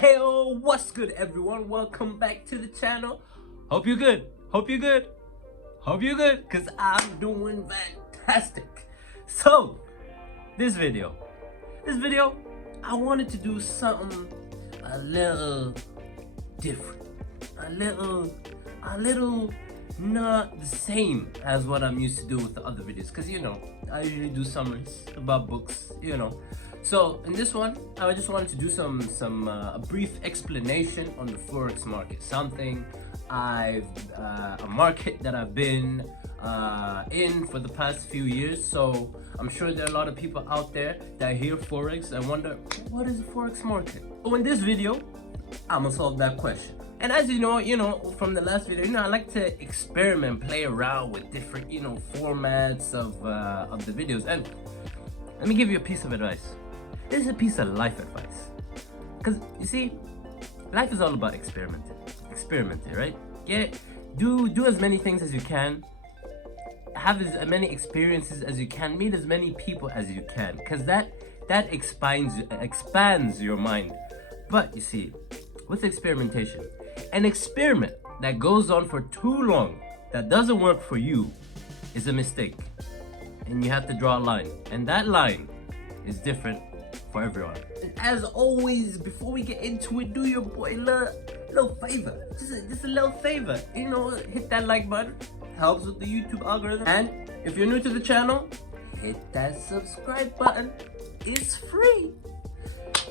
Hey, what's good everyone? Welcome back to the channel. Hope you're good. Cause I'm doing fantastic. So, this video, I wanted to do something a little different. A little not the same as what I'm used to do with the other videos. Cause I usually do summaries about books, So in this one, I just wanted to do a brief explanation on the Forex market. A market that I've been in for the past few years. So I'm sure there are a lot of people out there that hear Forex and wonder, what is a Forex market? So in this video, I'm gonna solve that question. And as you know from the last video, I like to experiment, play around with different, formats of the videos. And let me give you a piece of advice. This is a piece of life advice. Because you see, life is all about experimenting. Experimenting, right? Do as many things as you can. Have as many experiences as you can. Meet as many people as you can. Because that expands your mind. But you see, with experimentation, an experiment that goes on for too long, that doesn't work for you, is a mistake. And you have to draw a line. And that line is different for everyone. And as always, before we get into it, do your boy a little favor. Just a little favor. Hit that like button. Helps with the YouTube algorithm. And if you're new to the channel, hit that subscribe button. It's free.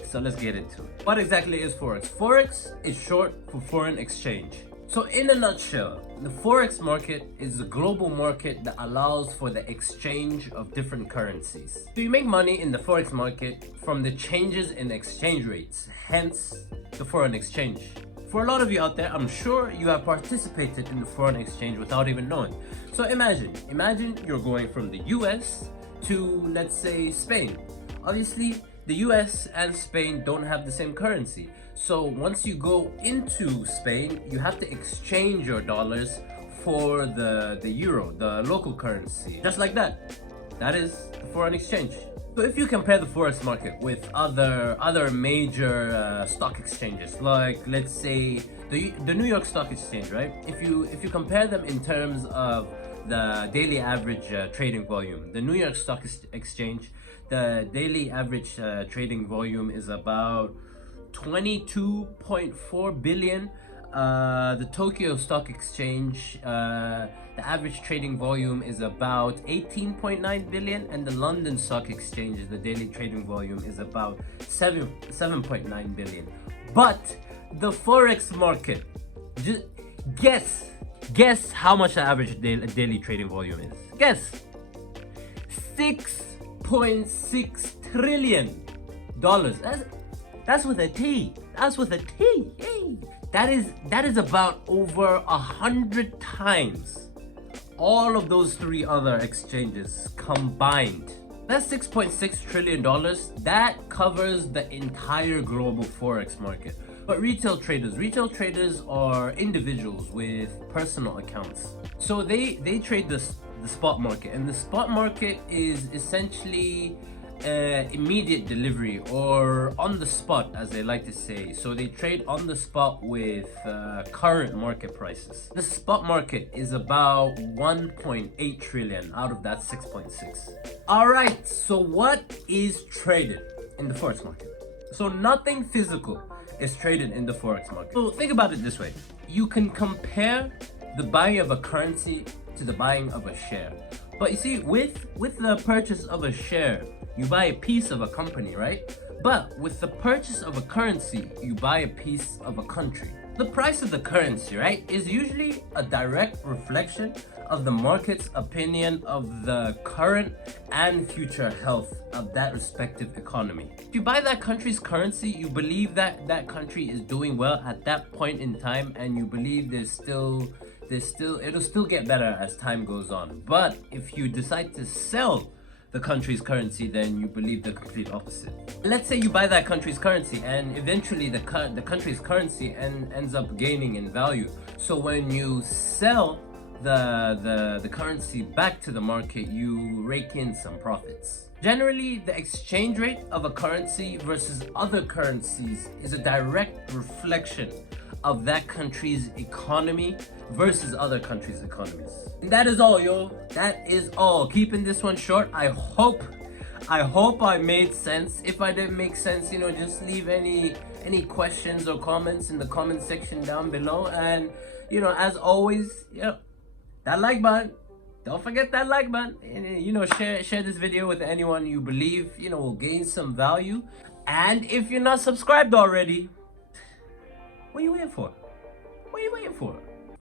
So let's get into it. What exactly is Forex? Forex is short for foreign exchange. So in a nutshell, the Forex market is a global market that allows for the exchange of different currencies. So you make money in the Forex market from the changes in exchange rates, hence the foreign exchange. For a lot of you out there, I'm sure you have participated in the foreign exchange without even knowing. So imagine you're going from the US to, let's say, Spain. Obviously, the US and Spain don't have the same currency. So once you go into Spain, you have to exchange your dollars for the euro, the local currency. Just like that. That is the foreign exchange. So if you compare the Forex market with other major stock exchanges, like let's say the New York Stock Exchange, right? If you compare them in terms of the daily average trading volume, the New York Stock Exchange, the daily average trading volume is about 22.4 billion. The Tokyo Stock Exchange, the average trading volume is about 18.9 billion, and the London Stock Exchange, the daily trading volume is about 7.9 billion. But the Forex market, just guess how much the average daily trading volume is. Guess. $6.6 trillion. That's with a T. That's with a T. Yay. That is about over 100 times all of those three other exchanges combined. That's $6.6 trillion. That covers the entire global Forex market. But retail traders are individuals with personal accounts. So they trade the spot market, and the spot market is essentially immediate delivery, or on the spot, as they like to say. So they trade on the spot with current market prices. The spot market is about 1.8 trillion out of that 6.6. All right, so what is traded in the Forex market? So nothing physical is traded in the Forex market. So think about it this way. You can compare the buying of a currency to the buying of a share. But you see, with the purchase of a share, you buy a piece of a company, right? But with the purchase of a currency, you buy a piece of a country. The price of the currency, right, is usually a direct reflection of the market's opinion of the current and future health of that respective economy. If you buy that country's currency, you believe that that country is doing well at that point in time, and you believe it'll still get better as time goes on. But if you decide to sell the country's currency, then you believe the complete opposite. Let's say you buy that country's currency, and eventually the country's currency ends up gaining in value. So when you sell the currency back to the market, you rake in some profits. Generally, the exchange rate of a currency versus other currencies is a direct reflection of that country's economy versus other countries' economies. And that is all, yo. That is all. Keeping this one short. I hope I made sense. If I didn't make sense, just leave any questions or comments in the comment section down below. And as always, that like button. Don't forget that like button, and share this video with anyone you believe will gain some value. And if you're not subscribed already, what are you waiting for? What are you waiting for?